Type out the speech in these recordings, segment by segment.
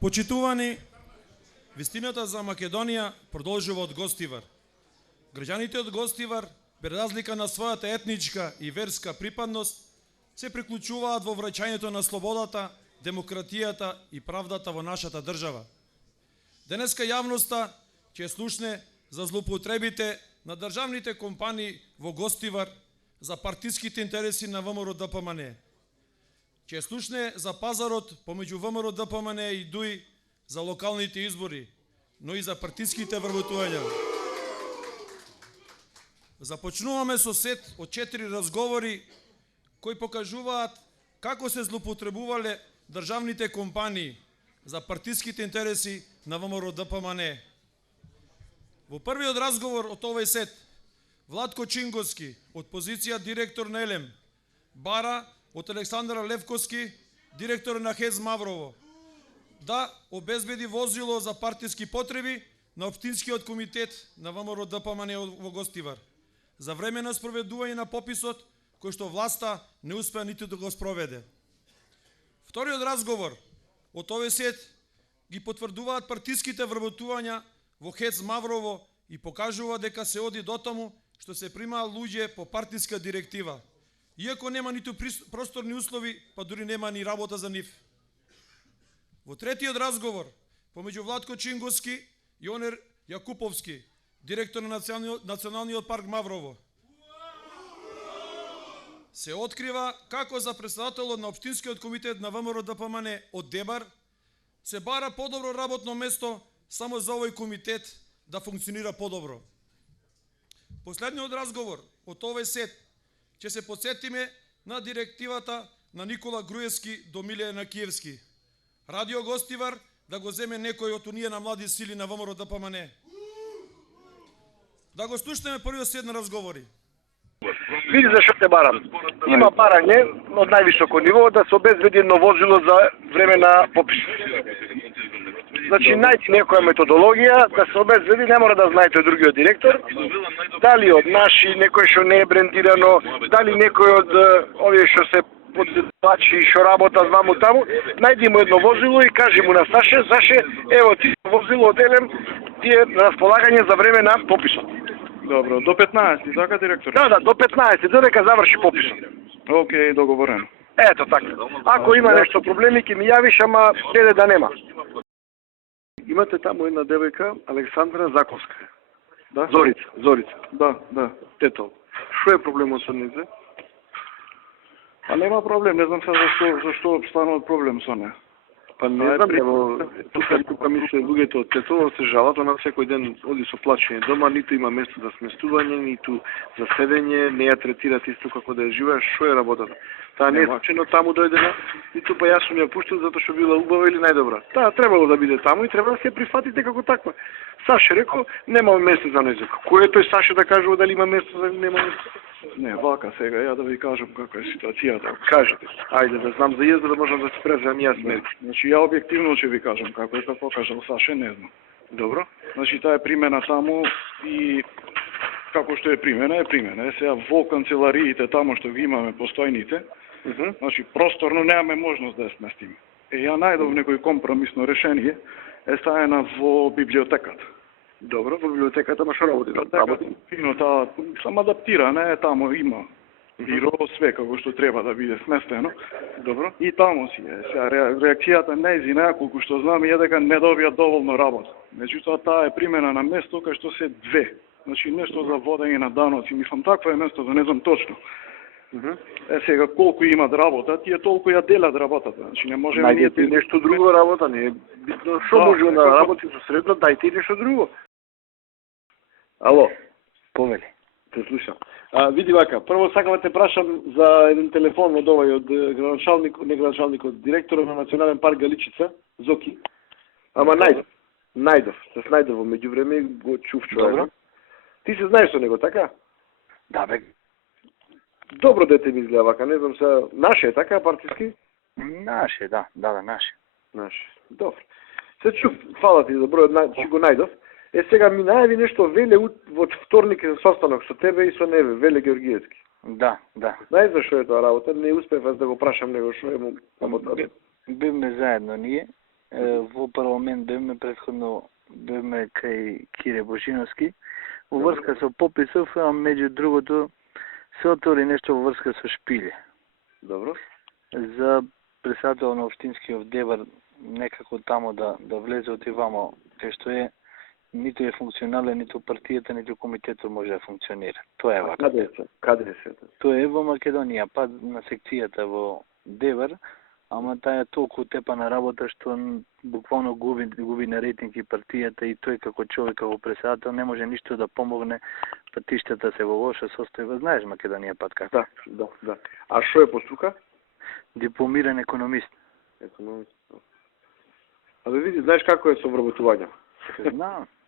Почитувани, вистината за Македонија продолжува од Гостивар. Граѓаните од Гостивар, без разлика на својата етничка и верска припадност, се приклучуваат во враќањето на слободата, демократијата и правдата во нашата држава. Денеска јавноста ќе слушне за злоупотребите на државните компании во Гостивар за партиските интереси на ВМРО-ДПМНЕ. Ќе слушне за пазарот помеѓу ВМРО-ДПМНЕ и ДУИ за локалните избори, но и за партиските вработувања. Започнуваме со сет од 4 разговори кои покажуваат како се злоупотребувале државните компании за партиските интереси на ВМРО-ДПМНЕ. Во првиот разговор од овој сет, Владко Чинговски од позиција директор на ЕЛЕМ бара од Александра Левковски, директор на ХЕЗ Маврово, да обезбеди возило за партиски потреби на Општинскиот комитет на ВМРО-ДПМНЕ во Гостивар за време на спроведување на пописот кој што власта не успеа ниту да го спроведе. Вториот разговор од овој сет ги потврдуваат партиските вработувања во ХЕЗ Маврово и покажува дека се оди дотаму што се примаат луѓе по партиска директива, иако нема ниту просторни услови, па дури нема ни работа за нив. Во третиот разговор, помеѓу Владко Чинговски и Онер Јакуповски, директор на Националниот парк Маврово, се открива како за председателот на Општинскиот комитет на ВМРО-ДПМНЕ од Дебар се бара подобро работно место само за овој комитет да функционира подобро. Последниот разговор од овој сет ќе се подсетиме на директивата на Никола Груевски до Милена Киевски. Радио Гостивар да го земе некој од оние на млади сили на ВМРО-ДПМНЕ. Да го слушнеме првиот сет на разговори. Види зашто те барам. Има барање од највисоко ниво да се обезбеди едно возило за време на попис. Значи, најти некоја методологија да се обезбеди, не мора да знаете од другиот директор, дали од наши, некој што не е брендирано, дали некој од овие што се поддавачи што работат ваму таму, најди му едно возило и кажи му на Саше, ево ти возило од Елем, ти е на располагање за време на пописот. Добро, до 15, така директор? Да, до 15, додека заврши пописот. Океј, договорено. Ето така. Ако има нешто проблеми, ќе ми јавиш, ама седе да нема. Имате таму една девојка, Александра Заковска. Да? Зорица. Да. Тето. Што е проблемот со нејзе? Па нема проблем, не знам зашто станува проблем со неја. Па не знам, ево, тука мисле луѓето од Тетово се жалат, она секој ден оди со плачење дома, ниту има место за сместување, ниту за седење, не ја третират исто како да ја живееш, што е работата? Таа не е случајно таму дојдена, ниту па јас сум ја пуштил затоа што била убава или најдобра. Таа требало да биде таму и треба да се прифатите како таква. Саше реко, нема место за нејзе. Кој е тој Саше да кажува дали има место за нема место? Не, вака сега, ја да ви кажам каква е ситуацијата. Кажете. Ајде да знам за језда да можам да се преземам јас мерки. Значи, ја објективно ќе ви кажам како е, како кажал Саше, не знам. Добро. Значи, таа е примена таму и како што е примена. Сега во канцелариите таму што ги имаме постојните, значи, просторно немаме можност да ја сместиме. Ја најдов некој компромисно решение, е ставена во библиотеката. Добро, во библиотеката ма што работи? Фино, таа сам адаптира, не, таму има биро, све како што треба да биде сместено. Добро. И таму си е. Сега реакцијата нејзина, колку што знам, е дека не добија доволно работа. Меѓутоа, таа е примена на место кај што се две. Значи, нешто за водење на даноци. Мислам, таква е местото, не знам точно. Сега, колку имат работа, тие толку ја делат работата. Значи, не можеме... Најдете нешто друго работа, не е битно. Што може да работи со средно, дајте нешто друго. Ало, Помели. те слушам. Види вака, прво сакам да те прашам за еден телефон од овој од градоначалникот, директорот на Национален парк Галичица, Зоки. Ама најдов, се најдов во меѓувреме го чув човек. Ти се знаеш со него, така? Да, бе. Добро дете ми изгледа вака, не знам се, наше е така партиски? Наше, да, наше. Наше. Добро. Се чув, фала ти за бројот, че го најдов. Сега ми најави нешто Веле во вторник за состанок со тебе и со Неве, Веле Георгиевски. Да. Знаеш зашо е тоа работа? Не успев аз да го прашам него што е му работа. Бивме заедно ние во парламент бевме претходно бевме кај Кире Божиновски во врска со пописов, а меѓу другото се отвори нешто во врска со Шпиле. Добро. За председател на општинскиот Дебар некако тамо да влезе отивамо, кај што е ниту е функционален, ниту партијата, ниту комитетот може да функционира. Тоа е вака. Каде се? Тоа е во Македонија, па на секцијата во Дебар, ама таа е толку тепана работа што буквално губи на рейтинг и партијата, и тој како човек, како председател не може ништо да помогне, патиштата се во лоша состојба. Знаеш Македонија пат како? Да. А што е по струка? Дипломиран економист. Економист. Абе види, знаеш како е со вработување?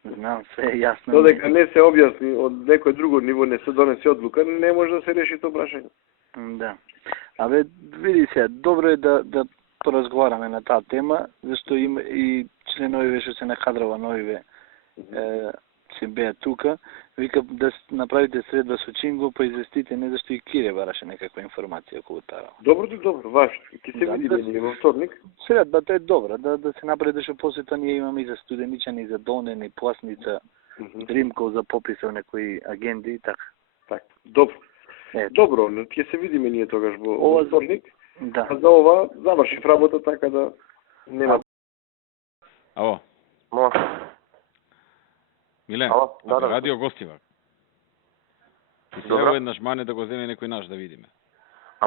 Знам, се е јасно. Додека не се објасни од некој друго ниво, не се донесе одлука, не може да се реши тоа прашање. Да. Абе, види се, добро е да поразговараме на таа тема, зашто има и членови што се накадрава новиве се беа тука. Вика да направите средба со Чинго, па известите, не зашто и Кире бараше некаква информација околу таа. Добро, важно. Ќе се видиме ние во вторник. Средбата е добра, да се направи, зашто после тоа ние имаме и за Студеничани, и за Долнен, и Пласница, Дримков за пописов некои агенди и така. Добро. Добро, ќе се видиме ние тогаш во вторник. Да. А за ова завршив работа така да нема. Ало. Милен, Да. радио Гостивар. Добро. Еднаш мане да го земе некој наш да видиме.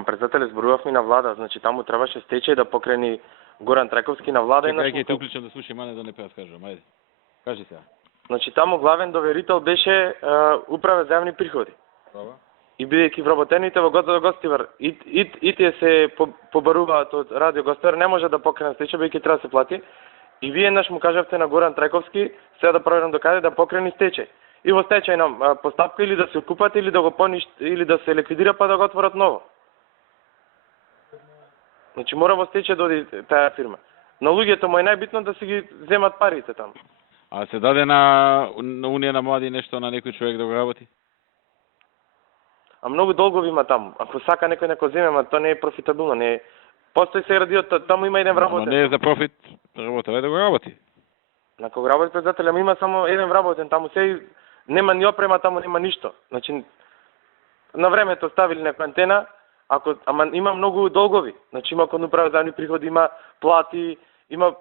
Председателе, зборувавме на влада, значи таму требаше стечај да покрени Горан Траковски на влада и на Чекај, ќе те уклучам да слушам, мане да не прераскажам, ајде. Кажи сега. Значи таму главен доверител беше управа за јавни приходи. Добро. И бидејќи вработените во Гостивар и тие се побаруваат од радио Гостивар, не може да покренат стечај, бидејќи треба да се плати. И вие еднаш му кажавте на Горан Траковски, сега да проверам докаде да покрени стечај. И во стечајна постапка или да се откупат, или да го или да се ликвидира, па да го отворат ново. Значи мора во стечај да оди таа фирма. На луѓето му е најбитно да си ги земат парите таму. А се даде на Унија на млади нешто на некој човек да го работи? А многу долгови има таму. Ако сака некој neko земе, ма тоа не е профитабилно, не е. Постои се радиот, таму има еден вработен. Но не е за профит, работа да го работи. На кога работи председател, ама има само еден вработен, таму се нема ни опрема, таму нема ништо. Значи на времето ставили некоја антена, ама има многу долгови. Значи има кон управа за јавни приходи, има плати, има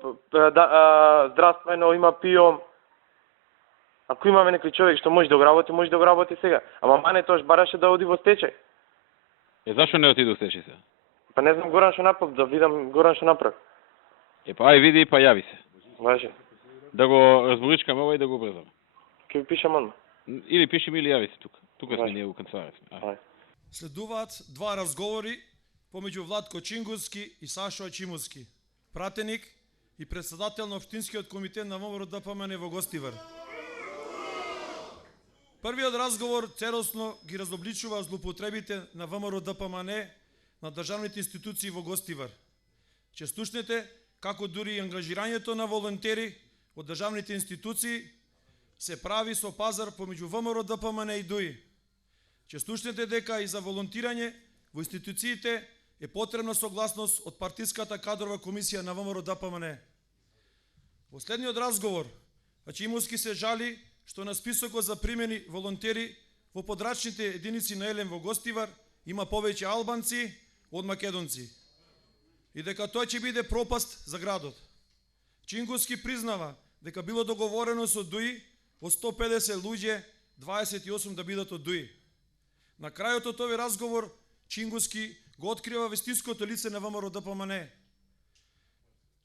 здравствено, има ПИО. Ако имаме некој човек што може да го работи сега. Ама мане тоаш бараше да оди во стечај. Зашо не отиду стечај се? Па не знам Горан што направи, да видам Горан што направи. Па ај види па јави се. Важе. Да го разборичкаме ова и да го брзаме. Ќе ви пишам одма. Или пиши ми или јави се тука. Тука сме ние во канцеларија. Следуваат два разговори помеѓу Владко Чингуски и Сашо Ачимовски, пратеник и председател на Општинскиот комитет на ВМРО ДПМН во Гостивар. Првиот разговор целосно ги разобличува злоупотребите на ВМРО ДПМН на државните институции во Гостивар. Ќе слушнете како дури и ангажирањето на волонтери од државните институции се прави со пазар помеѓу ВМРО ДПМН и ДУИ. Ќе слушнете дека и за волонтирање во институциите е потребна согласност од партиската кадрова комисија на ВМРО ДПМН. Во следниот разговор Ачимовски се жали што на списокот за примени волонтери во подрачните единици на Елем во Гостивар има повеќе албанци од македонци и дека тоа ќе биде пропаст за градот. Чингуски признава дека било договорено со ДУИ од 150 луѓе 28 да бидат од ДУИ. На крајот од овој разговор Чингуски го открива вистинското лице на ВМРО ДПМН.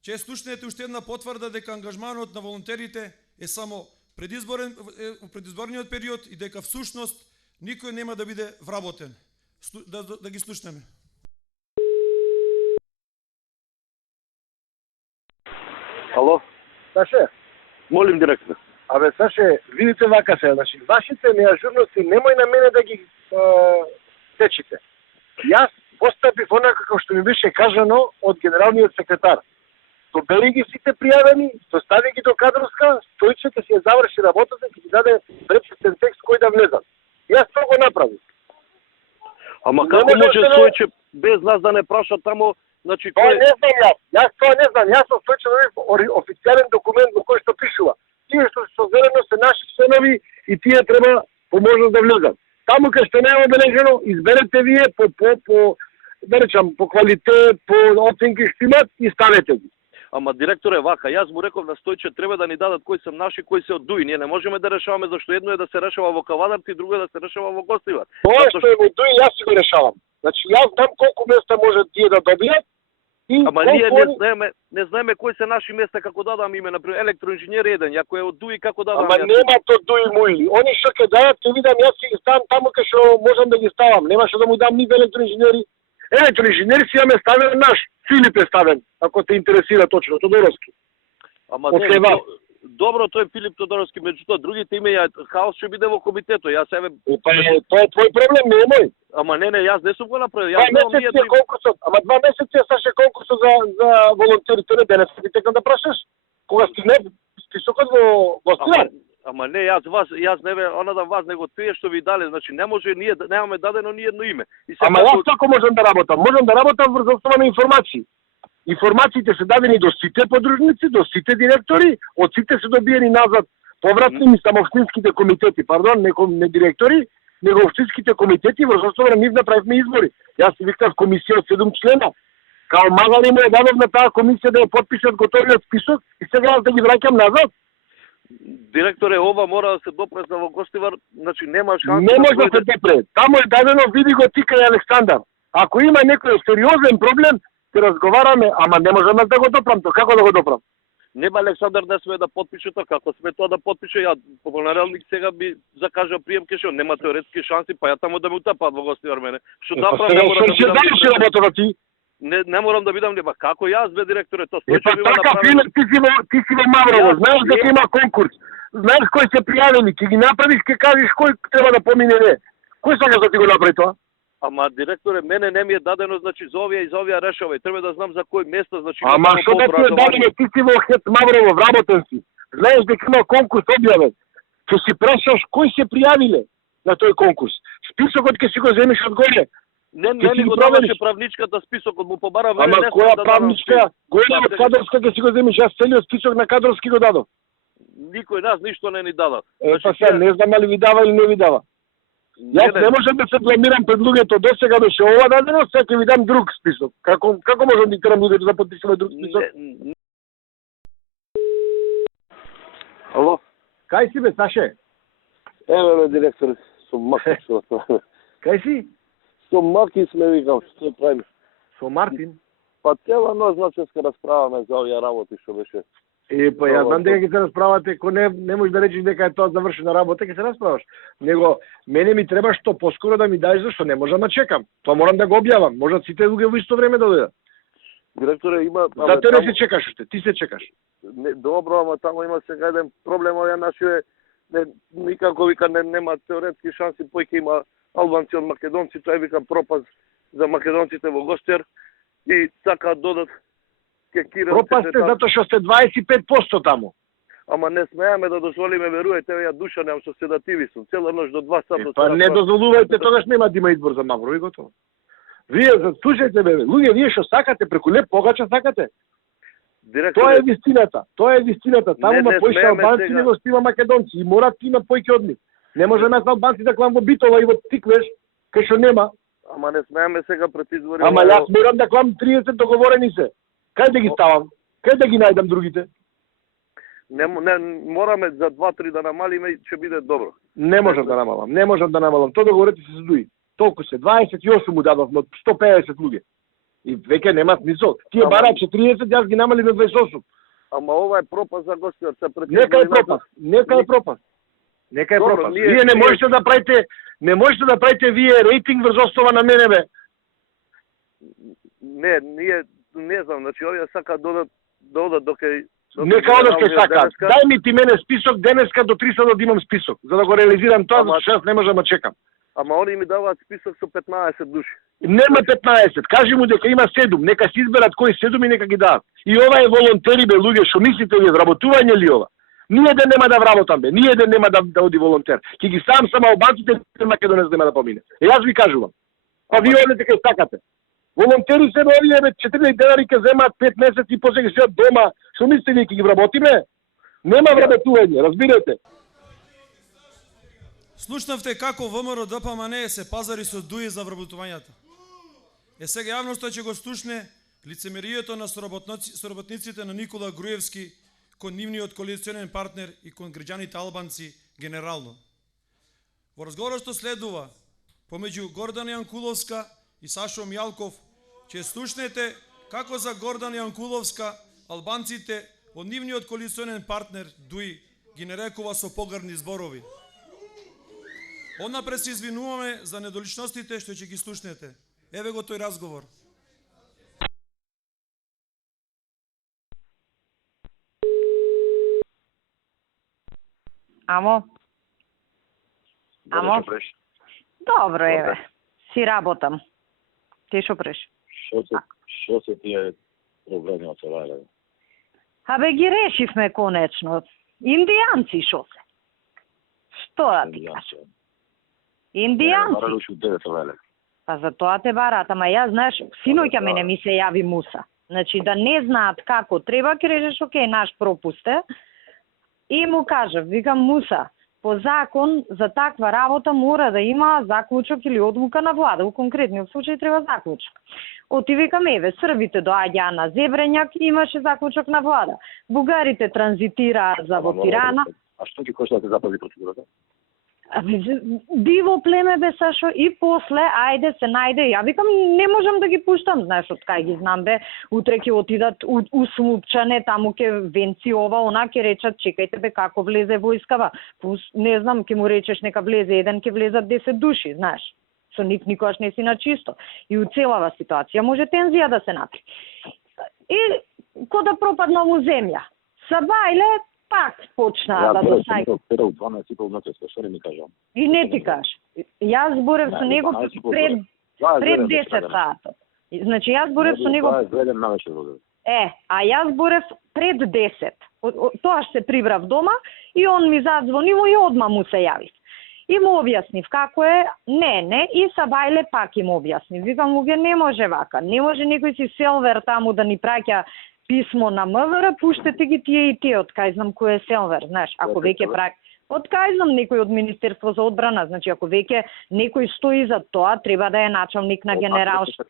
Ќе слушнете уште една потврда дека ангажманот на волонтерите е само предизборниот период и дека всушност никој нема да биде вработен. Да ги слушнеме. Ало? Саше? Молим директно. Абе, Саше, видите вака се, значи, вашите неажурности немој на мене да ги течите. Јас постапив онака како што ми беше кажано од генералниот секретар. Собери ги сите пријавени, состави ги до кадровска, Стојче ќе си ја заврши работата и ќе ги даде пречистен текст кој да влезат. Јас тоа го направив. Ама како може Стојче без нас да не праша тамо Значи Тоа кој не знам јас. Јас тоа не знам. Јас сум случајно официјален документ во кој што пишува. Тие што се соверено се наши членови и тие треба по можност да влезат. Таму кај што не е обележено, изберете вие по да речам, по квалитет, по оценки што имат и ставете ги. Ама директоре вака, јас му реков на Стојче треба да ни дадат кои се наши, кои се од Дуи. Ние не можеме да решаваме зашто едно е да се решава во Кавадарци и друго е да се решава во Гостивар. Тоа што е во Дуи јас си го решавам. Значи јас знам колку места може тие да добијат и Ама ние не знаеме кои се наши места како дадам име, например електроинженер еден, ако е од Дуи како дадам. Ама нема то Дуи муили. Они што ќе дадат, ќе видам јас ќе ги ставам таму кај што можам да ги ставам. Нема што да му дам нив електроинженери. Електроинженери си имаме ставен наш. Филип е ставен, ако те интересира точно, Тодоровски. Ама не, добро, тој Филип Тодоровски, меѓутоа другите имеја хаос ќе биде во комитетот. Јас еве Тоа е твој проблем, не е мој. Ама не, јас не сум го направил. Јас не е конкурсот, ама 2 месеци е саше конкурсот за волонтерите, не денес ти текам да прашаш. Кога стигне списокот во Гостивар? Ама не, јас не да вас него тие што ви дале, значи не може ние немаме дадено ни едно име. Ама јас како можам да работам? Можам да работам врз основа на информации. Информациите се дадени до сите подружници, до сите директори, од сите се добиени назад повратни ми само општинските комитети, не директори, него општинските комитети врз основа на нив направивме избори. Јас си викнав комисија од 7 члена. Као магали му дадов на таа комисија да ја подпишат готовиот список и сега јас да ги враќам назад. Директоре, ова мора да се допрезна во Гостивар, значи нема шанса. Не може да се допре. Таму е дадено, види го ти кај Александар. Ако има некој сериозен проблем, ќе разговараме, ама не можам да го допрам тоа. Како да го допрам? Нема Александар не смее да подпише тоа, како сме тоа да подпише, ја по генералник сега би закажа прием кешо, нема теоретски шанси, па ја таму да ме утапаат во Гостивар мене. Што да правам? Што работата ти? Не морам да бидам неба. Како јас бе директоре, тоа Епа така, Филип, ти си во Маврово, знаеш дека има конкурс. Знаеш кои се пријавени, ќе ги направиш, ќе кажеш кој треба да помине не. Кој сакаш да ти го направи тоа? Ама директоре, мене не ми е дадено, значи за овие и за овие решавај. Треба да знам за кој место, значи. Ама што да ти е дадено, ти си во Хец Маврово, вработен си. Знаеш дека има конкурс објавен. Ќе си прашаш кои се пријавиле на тој конкурс. Списокот ќе си го земеш од горе. Не ни го даваше правничката списокот, му побара време. Ама која правничка? Горе од кадровска ќе си го земеш, јас целиот список на кадровски го дадов. Никој нас ништо не ни дава. Па сега не знам дали ви дава или не ви дава. Јас не можам да се бламирам пред луѓето, досега беше ова дадено, сега ќе ви дам друг список. Како можам да терам луѓето да подпишуваме друг список? Ало? Кај си бе, Саше? Еве директор, сум Маки со тоа. Кај си? Со Маки сме викам, што правиме? Со Мартин? Па цела ноќ ноческа расправаме за овие работи што беше. Па ја знам дека ќе се расправате, ако не можеш да речеш дека е тоа завршена работа, ќе се расправаш. Него мене ми треба што поскоро да ми дадеш, зашто не можам да чекам. Тоа морам да го објавам. Можат сите луѓе во исто време да дојдат. Директоре има За те не се чекаш уште, ти се чекаш. Не, добро, ама таму има сега еден проблем, овие наши никако вика нема теоретски шанси, појќе има албанци од македонци, тоа вика пропаст за македонците во Гостер и така додат кекират. Пропаст е затоа што сте 25% таму. Ама не смееме да дозволиме, веруете, ја душа немам со седативи сум, цела ноќ до 2 сата. Па не дозволувајте, тогаш нема да има избор за Мавро и готово. Вие слушајте бе, луѓе, вие што сакате преку леп погача сакате. Тоа е вистината. Таму има поише албанци него стима македонци и морат има појќе од нив. Не може нас албанци да клам во Битола и во Тиквеш, кај што нема. Ама не смееме сега пред избори. Ама јас морам да клам 30 договорени се. Кај да ги ставам? Кај да ги најдам другите? Не мораме за 2-3 да намалиме, ќе биде добро. Не можам да намалам. Тоа договорите се задуи. Толку се 28 му дадов од 150 луѓе. И веќе нема смисол. Тие бараат 40, јас ги намали на 28. Ама ова е пропаст за Гостивар. Нека е пропаст. Вие не можете да правите вие рейтинг врз основа на мене бе. Не, ние не знам, значи овие сакаат да одат доке Нека одат ке сакаат. Дај ми ти мене список денеска до 300 да имам список, за да го реализирам тоа, зашто јас не можам да чекам. Ама они ми даваат список со 15 души. Нема 15, кажи му дека има 7, нека се изберат кои 7 и нека ги дадат. И ова е волонтери бе луѓе, што мислите вие вработување ли ова? Ниеден нема да вработам бе, ниеден нема да оди волонтер. Ќе ги ставам само албанците, македонец нема да помине. Јас ви кажувам. Па вие одете кај сакате. Волонтери се овие, бе, 4 денари ќе земаат 5 месеци и после ќе седат дома. Што мислите вие ќе ги вработиме? Нема вработување, разбирате. Слушнавте како ВМРО ДПМН се пазари со дуи за вработувањата. Сега јавноста ќе го слушне лицемерието на соработниците на Никола Груевски кон нивниот коалиционен партнер и кон граѓаните албанци генерално. Во разговорот што следува помеѓу Гордана Јанкуловска и Сашо Мјалков ќе слушнете како за Гордана Јанкуловска албанците од нивниот коалиционен партнер ДУИ ги нарекува со погрдни зборови. Однапред се извинуваме за недоличностите што ќе ги слушнете. Еве го тој разговор. Амо? Амо? Добро, еве. Си работам. Ти шо преш? Што се тие проблеми од Севајлево? Абе ги решивме конечно. Индијанци шо се? Што да ти кажам? Индијанци. Па за тоа те барат, ама ја знаеш, синоќа мене ми се јави Муса. Значи да не знаат како треба, ќе речеш окей, наш пропуст е. И му кажав, викам Муса, по закон за таква работа мора да има заклучок или одлука на влада. У конкретниот случај треба заклучок. Оти викам, еве, србите доаѓаа на Зебрењак, имаше заклучок на влада. Бугарите транзитираа за во Тирана. А што ќе кошта да се запази процедурата? Диво племе бе, Сашо, и после, ајде се најде, ја викам, не можам да ги пуштам, знаеш, од кај ги знам бе, утре ќе отидат у Слупчане, таму ќе венци ова, она, ќе речат, чекајте бе, како влезе војскава, не знам, ќе му речеш, нека влезе еден, ќе влезат 10 души, знаеш, со нив никогаш не си на чисто. И у целава ситуација може тензија да се напри. И ко да пропадна му земја, Сабајле, пак почнаа да досајќа. И не ти кажа. Јас зборев со него пред 10 сата. Значи јас зборев со него. А јас зборев пред 10. Тоа се прибрав дома и он ми задзвонил и одма му се јавив. И му објаснив како е, не, и Сабајле пак им објаснив. Викам, уге не може вака, не може некој си селвер таму да ни праќа писмо на МВР, пуштете ги тие и тие, од кај знам кој е селвер, знаеш, ако веќе од кај знам некој од Министерство за одбрана, значи ако веќе некој стои за тоа, треба да е началник на генералштаб.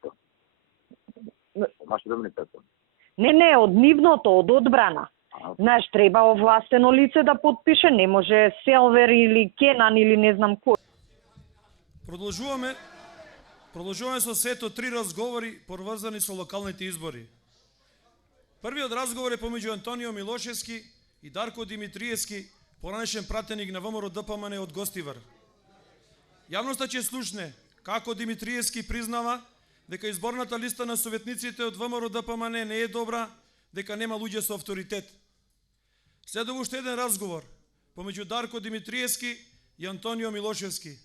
Не, од нивното, од одбрана. Знаеш, треба овластено лице да подпише, не може селвер или Кенан или не знам кој. Продолжуваме со сето 3 разговори поврзани со локалните избори. Првиот разговор е помеѓу Антонио Милошевски и Дарко Димитриевски, поранешен пратеник на ВМРО ДПМН од Гостивар. Јавноста ќе слушне како Димитриевски признава дека изборната листа на советниците од ВМРО ДПМН не е добра, дека нема луѓе со авторитет. Следува уште еден разговор помеѓу Дарко Димитриевски и Антонио Милошевски.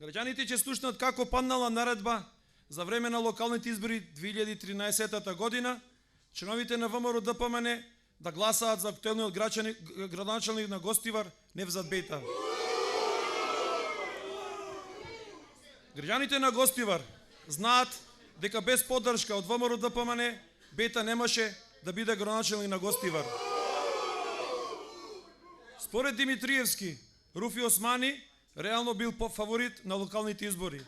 Граѓаните ќе слушнат како паднала наредба за време на локалните избори 2013 година, членовите на ВМРО ДПМН да гласаат за актуелниот градоначалник на Гостивар Невзат Бејта. Граѓаните на Гостивар знаат дека без поддршка од ВМРО ДПМН Бејта немаше да биде градоначалник на Гостивар. Според Димитриевски, Руфи Османи реално бил фаворит на локалните избори.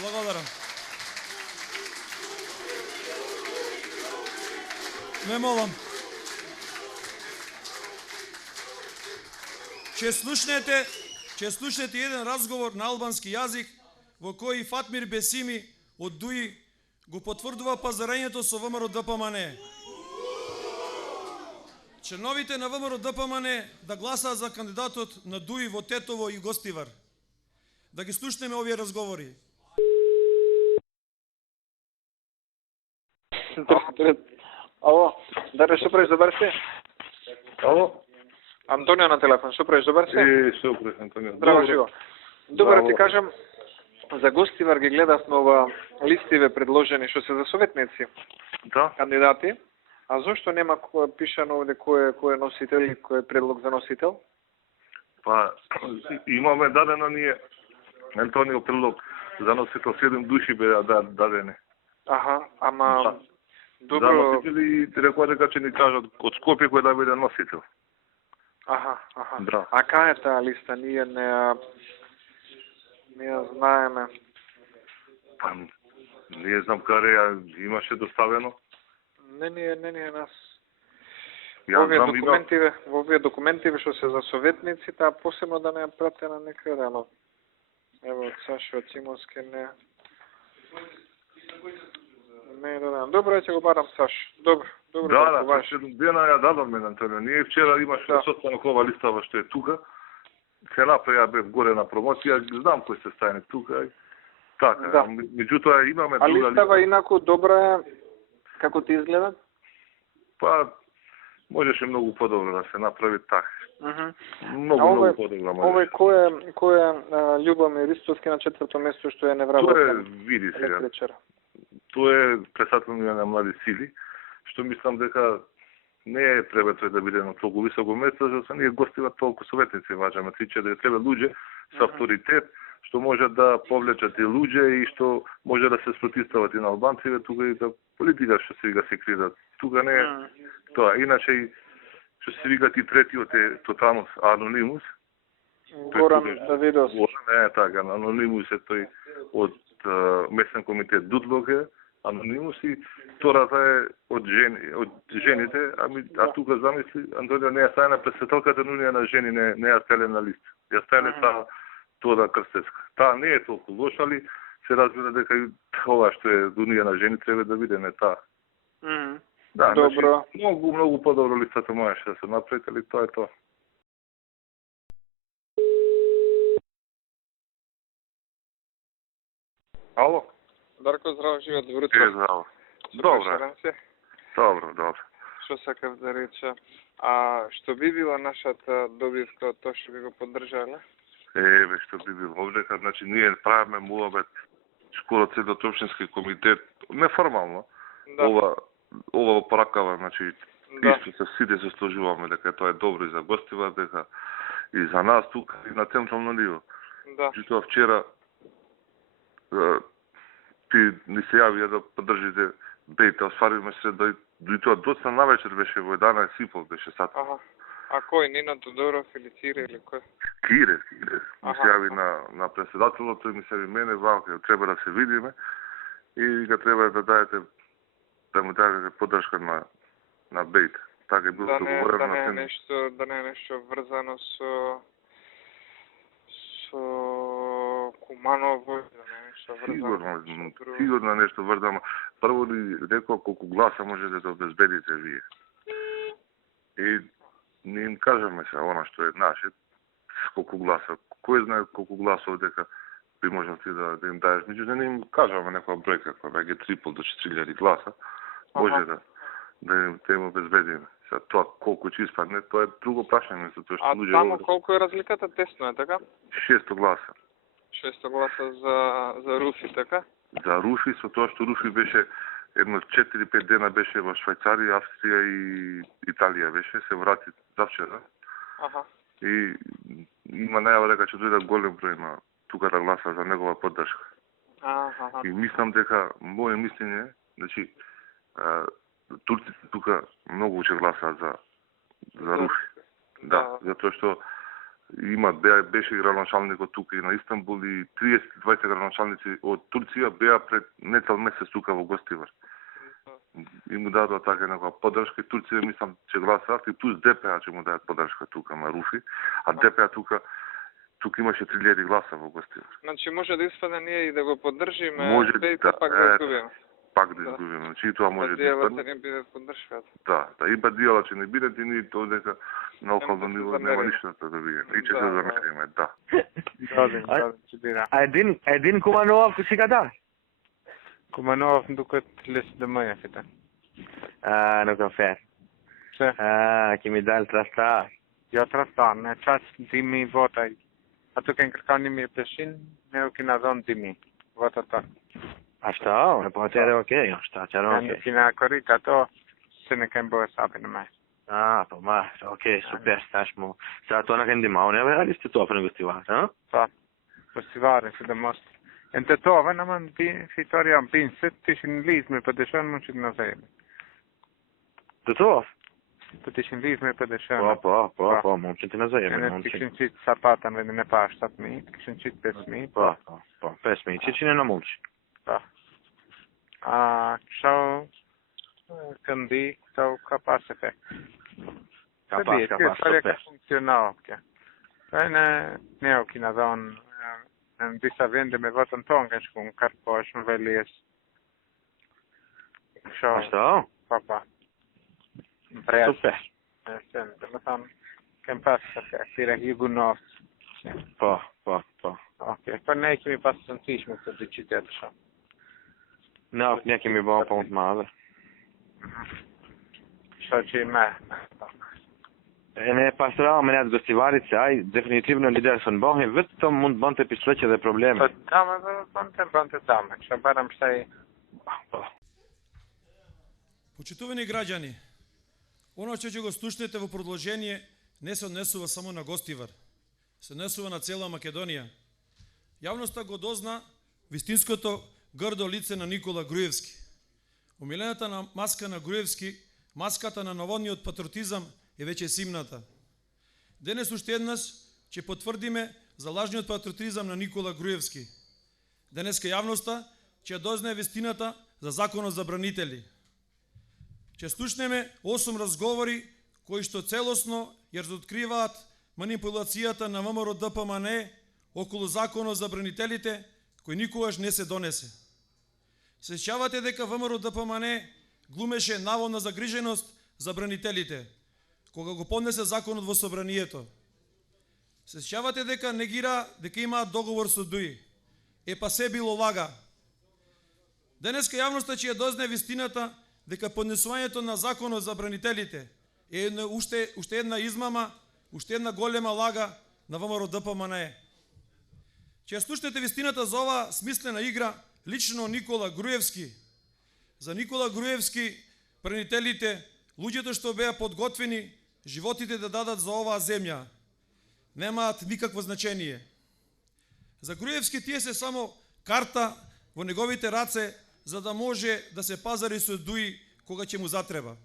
Благодарам. Ме молам. Ќе слушнете еден разговор на албански јазик во кој Фатмир Бесими од ДУИ го потврдува пазарењето со ВМРО ДПМН. Членовите на ВМРО ДПМН да гласаат за кандидатот на ДУИ во Тетово и Гостивар. Да ги слушнеме овие разговори. Ало, Даре, што правиш, добар си? Ало? Антонио на телефон, што правиш, добар си? Супер, Антонио. Здраво, живо. Добро ти кажам, за Гостивар ги гледавме ова листиве предложени што се за советници. Да. Кандидати. А зошто нема пишано овде кој е носител и кој е предлог за носител? Па, имаме дадено ние Антонио Прилог, за носител 7 души беа дадени. Аха, ама За добро. носители рекоа дека ќе ни кажат од Скопје кој да биде носител. Аха. Да. А кај е таа листа? Ние не ја знаеме. Па, не знам каде ја имаше доставено. Не нас. Ја Во овие документиве што се за советниците, а посебно да не ја пратена некаде, ама ево од Сашо Цимовски не. Не. Добро, ќе го барам Саш. Добро. Да, 7 дена ја дадовме на Антонио. Ние вчера имаше состанок ова листава што е тука. Се направи, бев горе на промоција, знам кој се стајник тука. Така, да. Меѓутоа имаме а листава инаку добра е, како ти изгледа? Па, можеше многу подобро да се направи така. Многу подобро може. Овој кој е Љубомир Ристовски на 4-то место што е невработен? Тоа е, види сега. Тоа е председател на млади сили, што мислам дека не е треба тој да биде на толку високо место, за да ние гостиват толку советници, важаме 3-4 треба луѓе со авторитет, што може да повлечат и луѓе и што може да се спротивстават и на албанците, тука и да политика што се се кридат. Тука не е тоа. Иначе и што се викат и третиот е тоталност анонимус. Горан Давидов. Не е така, анонимус е тој од местен комитет Дудлоге, анонимус и втората е од жените, а тука замисли Антонио не ја стајна председателката, но на жени не ја стеле на лист. Ја стеле тоа Крстецка. Таа не е толку лоша, али се разбира дека и ова што е Унија на жени треба да биде не таа. Да, добро. Значи, многу подобро листата можеше да се направи, али тоа е тоа. Ало? Дарко, здраво, живеат, добро утро. Здраво. Добро. Што сакав да рече, а што би била нашата добивка од тоа што би го поддржале? Еве, што би било овдека, значи ние правиме муабет скоро целиот општински комитет, неформално, ова поракава, значи, исто се сите се сложуваме дека тоа е добро и за гостива, дека и за нас тука, и на централно ниво. Тоа вчера ти ни се јавија да поддржите бејте, осваривме се и тоа доцна навечер беше во 11:30 беше сат. А кој, Нина Тодоров или Кире или кој? Кире. Ми се јави на председателот, тој ми се јави мене, вака, треба да се видиме и га треба да дадете, да му дадете поддршка на бејте. Така е било договорено на тема. Да не е нешто врзано со Куманово, да не е нешто врзано. Сигурно нешто врзано. Прво ли рекол колку гласа можете да обезбедите вие. И не им кажеме се она што е наше, колку гласа. Кој знае колку гласов дека би можел ти да им даеш. Меѓутоа не им кажеме некоја бројка, која е 3,5 до 4,000 гласа. Може да им обезбедиме. Сега тоа колку ќе испадне, тоа е друго прашање. А таму колку е разликата? Тесно е, така? 600 гласа. 600 гласа за Руфи, така? За Руфи, со тоа што Руфи беше едно 4-5 дена беше во Швајцарија, Австрија и Италија беше, се врати завчера. И има најава дека ќе дојде голем број на тука да гласа за негова поддршка. И мислам дека моје мислење, значи турците тука многу ќе гласаат за Руфи. Да, затоа што беше градоначалникот тука и на Истанбул и 30-20 градоначалници од Турција беа пред нецел месец тука во Гостивар. И му дадоа така некоја поддршка и Турција мислам ќе гласаат и плюс ДПА ќе му дадат поддршка тука на Руфи, а ДПА тука имаше 3000 гласа во Гостивар. Значи може да испадне ние и да го поддржиме, пак да изгубиме. Пак да изгубиме. Значи тоа може да испадне. Не биде поддршката. Да, и бадијала ќе не бидат и ние тоа дека на околно ниво нема ништо да видиме. И ќе се замериме, да. Един Куманов си кадар? Куманов докато лест да мăia fita. No caffè. Che mi dà il trastar. Io trastar, ne čas dimi votaj. A tu când crcani mi peșin, ne o kina zon dimi. Vota ta. A šta? Ne poate ok, šta, čaro ok. Ne kina korika to se ne kan bo sabe na mai. Па ма, окей, супер, знаеш му. Сега тоа на хендимао, не бе, али сте тоа френ гостивар, а? Па, gostivare så det måste. Inte tova när man fitoria pinset till sin liv med pedeshan man skulle nog säga. Det tova? Till sin liv med pedeshan. Pa, momčin ti ne zajem, momčin. Kishin chit sapatan vedi ne paštat mi, kishin chit pesmi. Pa, pesmi, čine na momčin. Pa. A čau kandi, čau kapasefe. Kapas. Funzionao, okej. Ne okina zon vissa vände med vatten tången skon karpa som väljes. Så. Pappa. Super. Sen det var kan passa för Huguenot. Pa. Okej, pa neki mi passa un tiš med det čitet så. No, neki mi bo pomot malo. Šta će me? Ne, pa strava me net gostivarice, aj, definitivno lider son bohe, već to mund bante pisleće da probleme. Pa tamo, bante tamo, što barem šta je... Почитувани граѓани, оно што ќе го слушнете во продолжение не се однесува само на Гостивар, се однесува на цела Македонија. Јавноста го дозна вистинското гордо лице на Никола Груевски. Умилената на маска на Груевски, маската на наводниот патриотизам е веќе симната. Денес уште еднаш ќе потврдиме за лажниот патриотизам на Никола Груевски. Денеска јавноста ќе дознае вистината за законот за бранители. Ќе слушнеме 8 разговори кои што целосно ја разоткриваат манипулацијата на ВМРО ДПМН околу законот за бранителите кој никогаш не се донесе. Сеќавате дека ВМРО ДПМН глумеше наводна загриженост за бранителите кога го поднесе законот во собранието. Сеќавате дека негира дека имаат договор со ДУИ. Па се било лага. Денеска јавноста ќе ја дознае вистината дека поднесувањето на законот за бранителите е уште една измама, уште една голема лага на ВМРО ДПМН. Ќе ја слушнете вистината за оваа смислена игра лично Никола Груевски. За Никола Груевски бранителите, луѓето што беа подготвени животите да дадат за оваа земја, немаат никакво значение. За Груевски тие се само карта во неговите раце за да може да се пазари со ДУИ кога ќе му затреба.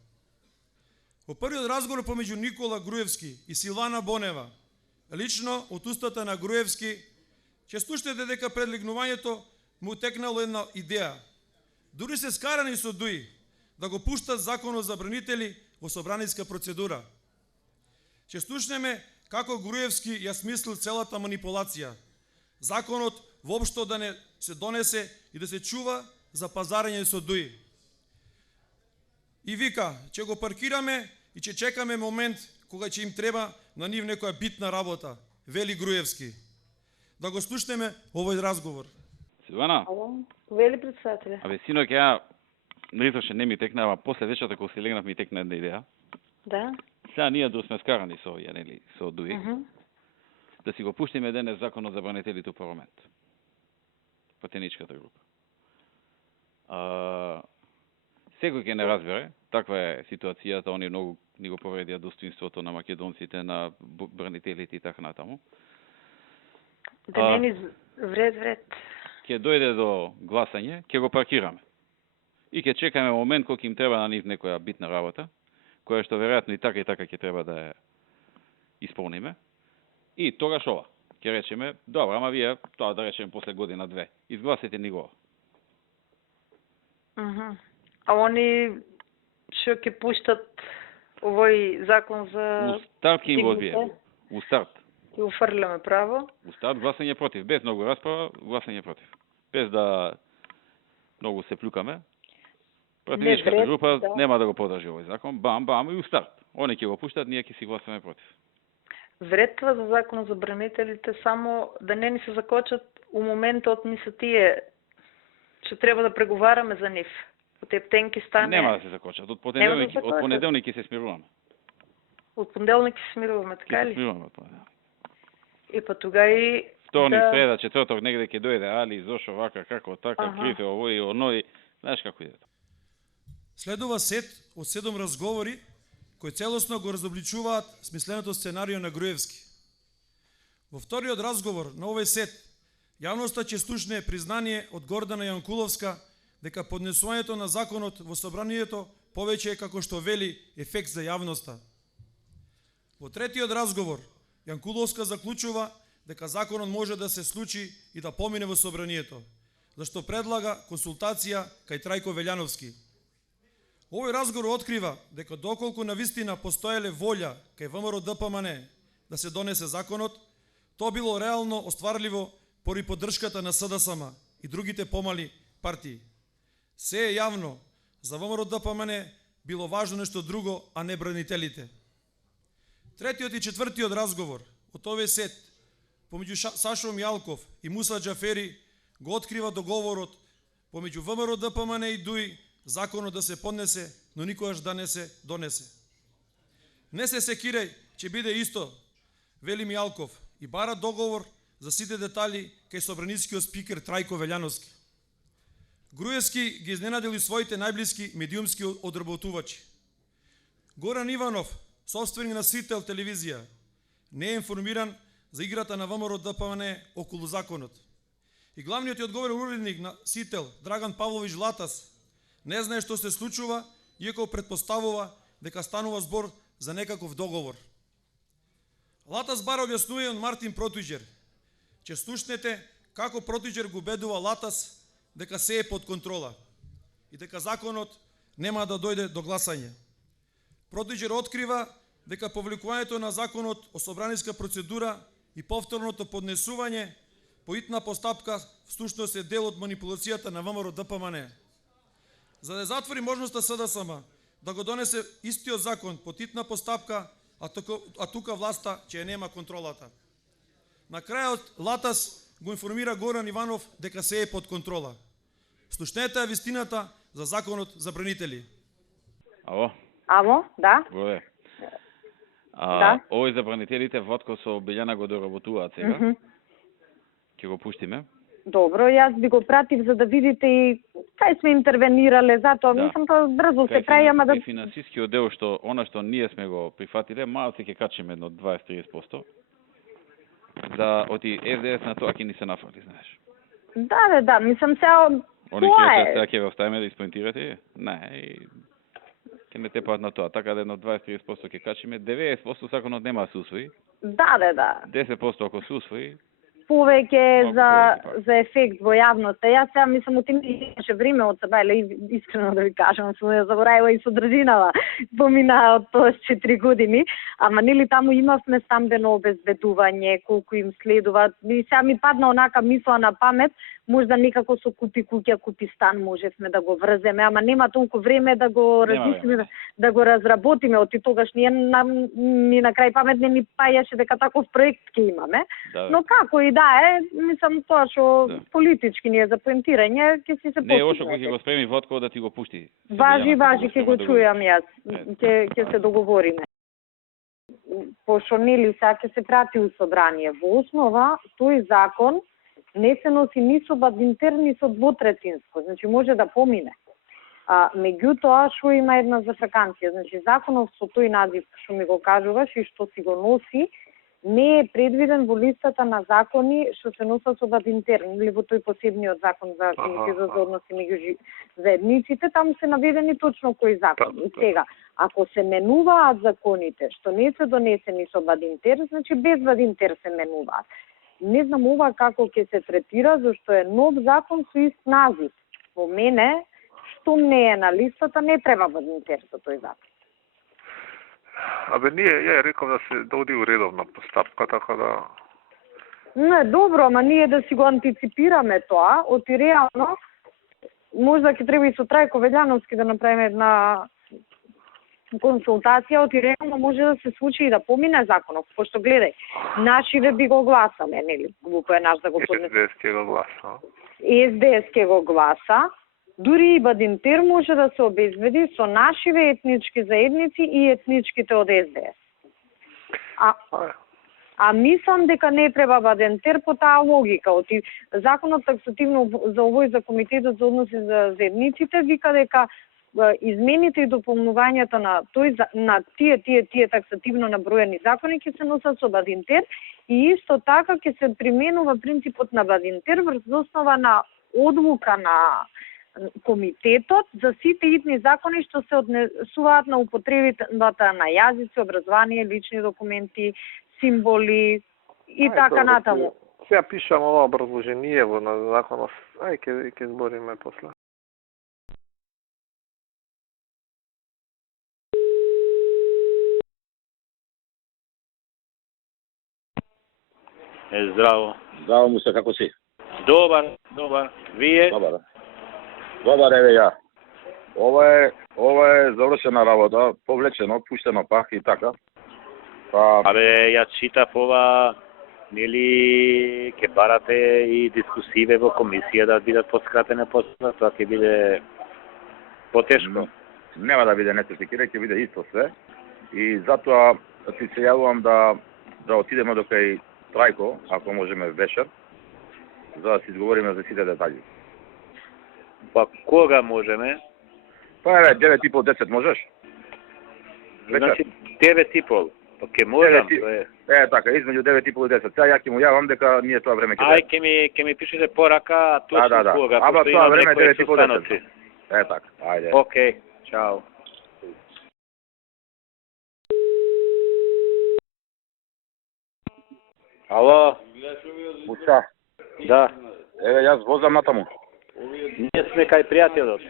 Во првиот разговор помеѓу Никола Груевски и Силвана Бонева, лично од устата на Груевски, ќе слушнете дека пред легнувањето му текнало една идеја. Дури се скарани со ДУИ да го пуштат законот за бранители во собраниска процедура. Ќе слушнеме како Груевски ја смислил целата манипулација. Законот воопшто да не се донесе и да се чува за пазарење со ДУИ. И вика, ќе го паркираме и ќе чекаме момент кога ќе им треба на нив некоја битна работа, вели Груевски. Да го слушнеме овој разговор. Силвана? Вели председателе. Абе, синок, ја најзаше не ми текна, ама после вечерта кога се легнав ми текна една идеја. Да. Сега ние да сме скарани со овие, нели, со ДУИ. Да си го пуштиме денес законот за бранителите у парламент. Патеничката група. Секој ќе не разбере, таква е ситуацијата, они многу ни го повредија достоинството на македонците, на бранителите и така натаму. Да не ни вред. Ќе дојде до гласање, ќе го паркираме. И ќе чекаме момент кога им треба на нив некоја битна работа, која што веројатно и така ќе треба да ја исполниме. И тогаш ова, ќе речеме, добро, ама вие, тоа да речеме после година-две, изгласите ни го. А они што ќе пуштат овој закон за... У старт ќе им го одбиеме. У старт. Ќе уфрлиме право. У старт гласање против, без многу расправа, гласање против. Без да многу се плюкаме. Пратеничката група нема да го подржи овој закон. Бам, и у старт. Они ќе го пуштат, ние ќе си гласаме против. Вредства за закон за бранителите само да не ни се закочат у моментот ни се тие што треба да преговараме за нив. Од ептенки стане... Нема да се закочат. Од понеделник ќе се смируваме. Од понеделник се смируваме, така ли? Ќе се смируваме од понеделник. И па тога и... Вторник, среда, четврток, негде ќе дојде, али, зошо, вака, како, така, крифе, овој и оној, знаеш како иде. Следува сет од 7 разговори кои целосно го разобличуваат смисленото сценарио на Груевски. Во вториот разговор на овој сет, јавноста ќе слушне признание од Гордана Јанкуловска дека поднесувањето на законот во собранието повеќе е, како што вели, ефект за јавноста. Во третиот разговор, Јанкуловска заклучува дека законот може да се случи и да помине во собранието, зашто предлага консултација кај Трајко Велјановски. Овој разговор открива дека доколку навистина постоеле волја кај ВМРО ДПМН да се донесе законот, тоа било реално остварливо поради поддршката на СДСМ и другите помали партии. Се е јавно, за ВМРО ДПМН било важно нешто друго, а не бранителите. Третиот и четвртиот разговор од овој сет помеѓу Сашо Мјалков и Муса Џафери го открива договорот помеѓу ВМРО ДПМН и ДУИ законот да се поднесе, но никогаш да не се донесе. Не се секирај, ќе биде исто, вели Мјалков, и бара договор за сите детали кај собранискиот спикер Трајко Велјановски. Груевски ги изненадили своите најблиски медиумски одработувачи. Горан Иванов, собственик на Сител телевизија, не е информиран за играта на ВМРО ДПМН околу законот. И главниот и одговорен уредник на Сител, Драган Павлович Латас, не знае што се случува, иако претпоставува дека станува збор за некаков договор. Латас бара објаснува од Мартин Протујџер, че слушнете како Протујџер го убедува Латас дека се е под контрола и дека законот нема да дојде до гласање. Протујџер открива дека повлекувањето на законот о собраниска процедура и повторното поднесување по итна постапка всушност е дел од манипулацијата на ВМРО ДПМН. За да затвори можноста СДСМ да го донесе истиот закон по итна постапка, а тука власта ќе нема контролата. На крајот Латас го информира Горан Иванов дека се е под контрола. Слушнете ја вистината за законот за бранители. Ало? Ало, да. Добре. Да. Овој за бранителите Вотко со Билјана го доработуваат сега. Ќе го пуштиме. Добро, јас би го пратив за да видите и кај сме интервенирале, затоа мислам тоа брзо се прави, ама да... И финансискиот дел што она што ние сме го прифатиле, малце ќе качиме едно 20-30%. Да оти СДС на тоа ќе ни се нафрли, знаеш. Да, мислам сега Они тоа ќе ве оставиме да испоинтирате? Не, ќе не тепаат на тоа, така да едно 20-30% ќе качиме, 90% законот нема да се усвои. Да. 10% ако се усвои, повеќе за ефект во јавноста. Јас сега мислам од имаше време од себе, искрено да ви кажам, сум ја заборавила и содржинава помина од тоа 4 години, ама нели таму имавме стамбено обезбедување, колку им следуваат. И сега ми падна онака мисла на памет, можда некако со купи куќа, купи стан можевме да го врземе, ама нема толку време да го размислиме, да го разработиме. Оти тогаш ни на крај памет не ни пајаше дека таков проект ќе имаме. Но како и да е, мислам тоа што политички ни е за поентирање, ќе си се постигне. Не е ошо кој ќе го спреми Вотко да ти го пушти. Важи, ќе го чујам јас. Ќе се договориме. Пошто нели сега ќе се прати у собрание. Во основа, тој закон не се носи ни со бадинтер, ни со двотретинско. Значи може да помине. Меѓутоа, што има една зафраканција. Значи законов со тој назив што ми го кажуваш и што си го носи, не е предвиден во листата на закони што се носат со бадинтер, или во тој посебниот закон за за односи меѓу заедниците, таму се наведени точно кој закон. И сега, ако се менуваат законите што не се донесени со бадинтер, значи без бадинтер се менуваат. Не знам ова како ќе се третира, зашто е нов закон со ист назив. Во мене, што не е на листата, не треба бадинтер со тој закон. Ја реков да оди уредовна постапка, така да... Не, добро, ама ние да си го антиципираме тоа, оти реално, можда ќе треба и со Трајко Велјановски да направиме една консултација, оти реално може да се случи и да помине законов, пошто гледај, нашиве би го гласале, нели, глупо е наш да го поднесе. СДС ќе го гласа, дури и бадинтер може да се обезбеди со нашиве етнички заедници и етничките од СДС. А мислам дека не треба бадинтер по таа логика. Оти законот таксативно за овој за комитетот за односи за заедниците вика дека измените и дополнувањата на тие таксативно наброени закони ќе се носат со Бадинтер и исто така ќе се применува принципот на Бадинтер врз основа на одлука на комитетот за сите итни закони што се однесуваат на употребата на јазици, образование, лични документи, символи и така натаму. Сега пишам ова образложението на законов. Ќе збориме после. Здраво. Здраво, Муса, како си? Добар. Вие? Добар, еве ја. Ова е завршена работа, повлечено, пуштено пак и така. Абе, ја читав ова, нели ќе барате и дискусиве во комисија да бидат поскратени после, тоа ќе биде потешко. Нема да биде нетефикира, ќе биде исто све. И затоа ти се јавувам да отидеме до кај Трајко, ако можеме вечер, за да си изговориме за сите детали. Па кога можеме? Па еве 9:30-10 можеш? Значи 9:30. Па ќе можам. Така, измеѓу 9:30 и 10. Сега ја ќе му јавам дека ние тоа време ќе. Ќе ми пишете порака точно кога, пошто имам време некои 9:30. Така, ајде. Океј, чао. Ало? Муца. Да. Еве, јас возам натаму. Ние сме кај пријателот.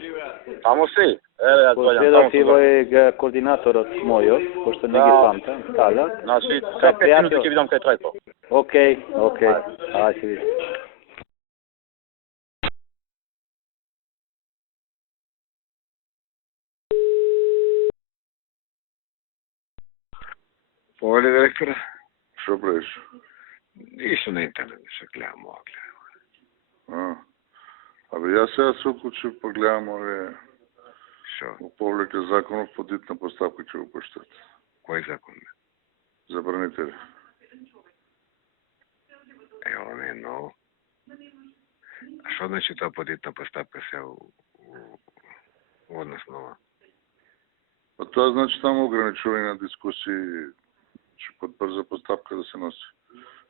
Таму си? Еве, јас дојдам. Последов и вој координаторот мојот, пошто не ги памтам, тада. Значи, 5 минути ќе видам кај Трајко. Океј. Ајде ќе видим. Овој директор? Што правиш? Ништо на интернет, што гледам ова. Абе, јас сега се уклучив, па гледам овие... Шо? Во повлека законов по дитна поставка ќе го поштат. Кој закон? Забранители. Ова не е ново. А што значи тоа по дитна поставка се у однос на ова? Па тоа значи само ограничување на дискусии, че под брза поставка да се носи.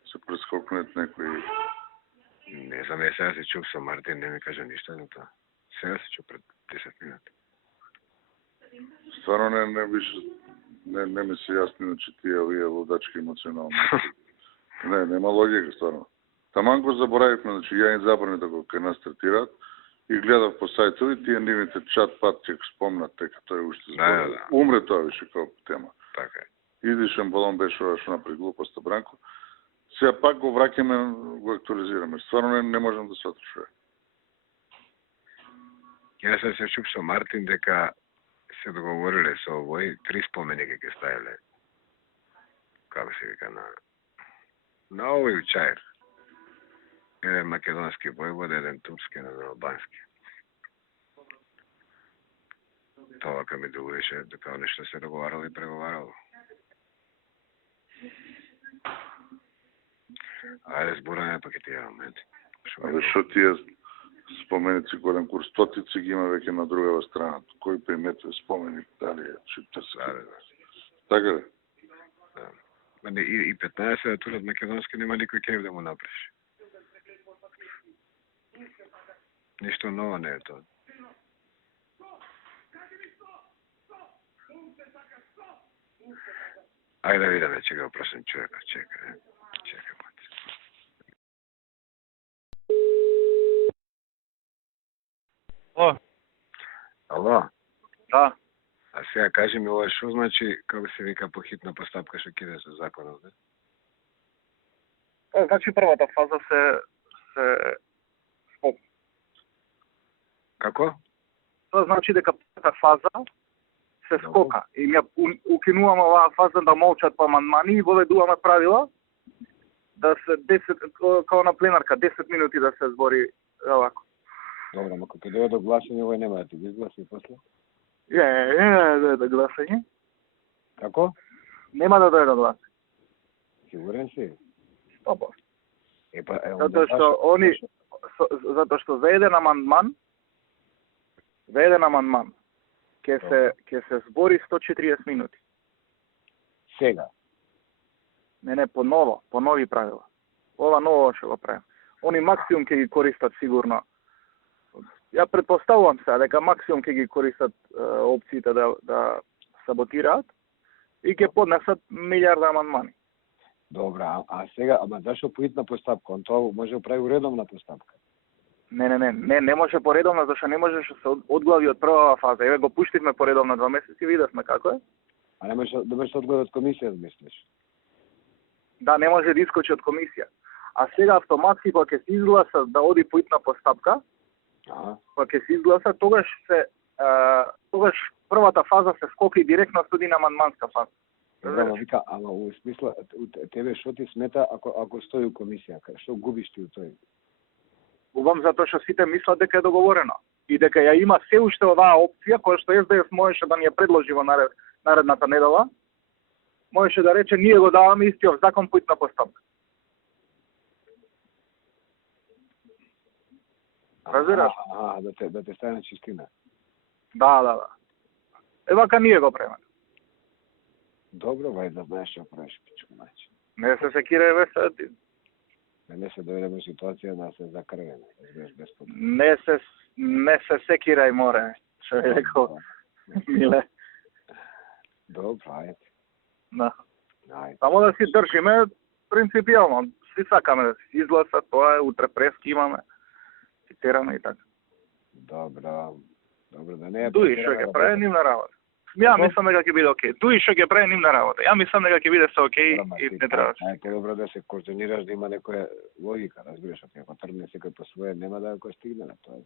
Се прескокнат некои... Не знам, сега се чув со Мартин, не ми кажа ништо за тоа. Сега се чув пред 10 минути. Стварно не ми се јасни, значи тие овие лудачки емоционални. Нема логика, стварно. Таман го заборавивме, значи ја им забрани да го кај нас третираат и гледав по сајтови, тие нивните чат-пат ќе спомнат, тека тој уште зборува. Умре тоа више како тема. Така е. Идишен балон беше ова што напред глупоста Бранко. Сега пак го враќаме, го актуализираме. Стварно не можам да сватам што е. Јас се чув со Мартин дека се договориле со овој 3 споменики ќе ставиле. Како се вика на овој учајер. Еден македонски војвода, еден турски, еден албански. Тоа ка ми делуваше дека нешто се договарало и преговарало. Ајде збораме па ќе ти јавам, Абе, шо тие споменици голем курс, стотици ги има веќе на другава страна. Кој приметува споменик, дали е шиптерски? Така ли? Да. И 15 да турат македонски нема никој кеј да му напреш. Ништо ново не е тоа. Ајде да видиме, че го просим човека, чека. Ало? Да. А сега кажи ми ова што значи, како се вика по хитна постапка што киде со законот, не? Значи првата фаза се Како? Тоа значи дека првата фаза се скока. И ја укинуваме оваа фаза да молчат по амандмани и воведуваме правила да се 10 како на пленарка 10 минути да се збори овако. Добро, ама кога дојде до гласање, овој нема да ти ги изгласи после? Дојде до гласање. Како? Нема да дојде до гласање. Сигурен си? 100%. Затоа што за еден амандман ќе се збори 140 минути. Сега. Не, по нови правила. Ова ново ќе го правим. Они максимум ќе ги користат сигурно. Ја претпоставувам сега дека максимум ќе ги користат опциите да саботираат и ќе поднесат милиарда амандмани. Добра, а сега, ама зашо по hitna постапка? Он тоа може да прави уредовна постапка. Не може поредовна, зашто не можеш да се одглави од првава фаза. Еве го пуштивме поредовна 2 месеци, видовме како е. А не може да се одглави од комисија, мислиш? Да, не може да искочи од комисија. А сега автоматски кога ќе се изгласа да оди по hitna постапка, кога ќе се изгласа, тогаш првата фаза се скоки директно со една амандманска фаза. Добро, вика, ама у смисла, тебе што ти смета ако стои у комисија? Што губиш ти у тој? Губам затоа што сите мислат дека е договорено. И дека ја има се уште оваа опција, која што СДС можеше да ни ја предложи во наредната недела, можеше да рече, ние го даваме истиот закон по hitna постапка. Разбираш? Да те стане чистина. Да. Вака ние го правиме. Добро, да знаеш што правиш, пичко, значи. Не се секирај ве сега. Не се доведеме ситуација да се закрвеме, без потребно. Не се секирај, море, што е рекол. Миле. Добро, ајде. Да. Само да си држиме принципијално. Си сакаме да се изгласа, тоа е, утре прески имаме. Цитираме и така. Добро, да не е... Дуи што ќе прави нивна работа. Ја мислам дека ќе биде окей. Дуи што ќе прави нивна работа. Ја мислам дека ќе биде се окей и не треба. Ајде добро да се координираш, да има некоја логика, разбираш, ако тргне секој по свое, нема да го стигне на тоа.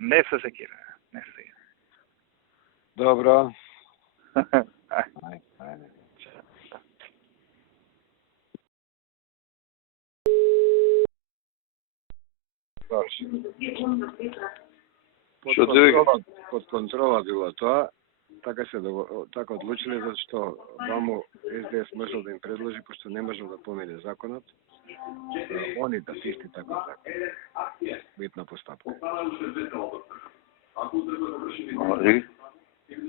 Не се секира. Добро. Ајде. Под контрола било тоа, така одлучиле зашто ваму СДС можел да им предложи, пошто не можел да помине законот, они да тисти таков закон. Битна постапка.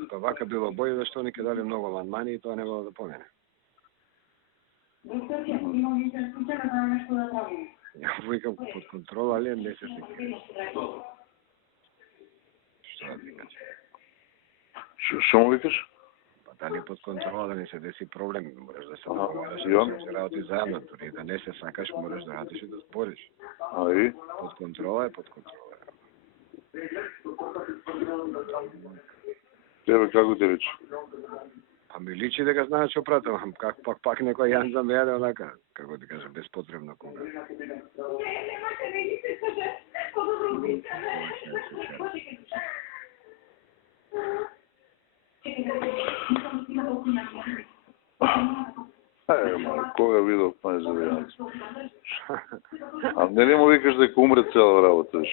Па вака било боје, зашто они ќе дали многу амандмани и тоа не било да помине. Ја викам под контрола, али не се секира. Што да викаш? Што му викаш? Па дали под контрола да не се деси проблем, мораш да се договориш, да се работи заедно, дори да не се сакаш, мораш да работиш и да спориш. Под контрола е под контрола. Тебе како ти рече? Ами личи дека знаеш што пратам, пак некој Јан за мене, онака, како ти кажа, безпотребно кога. Кога видов Јан? А не му викаш дека умре цела работа?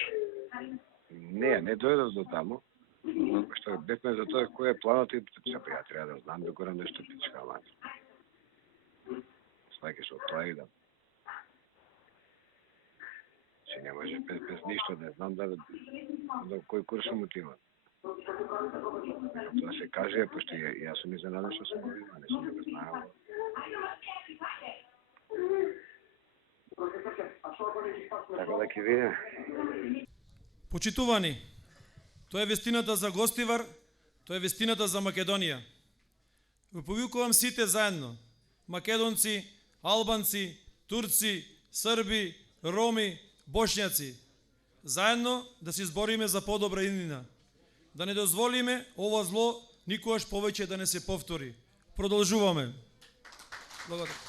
Не дојдов до таму. Што бевме за тоа кој е планот и ја треба да знам да горам нешто пичка, ама. Сваќаш од тоа и да. Че не можеш без ништо да знам да кој курсум отива. Тоа се каже, пошто јас сум изненадан што сум овие, не сум го знаел. Така да ќе видиме. Почитувани, тоа е вестината за Гостивар, тоа е вестината за Македонија. Ве повикувам сите заедно, македонци, албанци, турци, срби, роми, бошњаци, заедно да се избориме за подобра иднина. Да не дозволиме ова зло никогаш повеќе да не се повтори. Продолжуваме. Благодарам.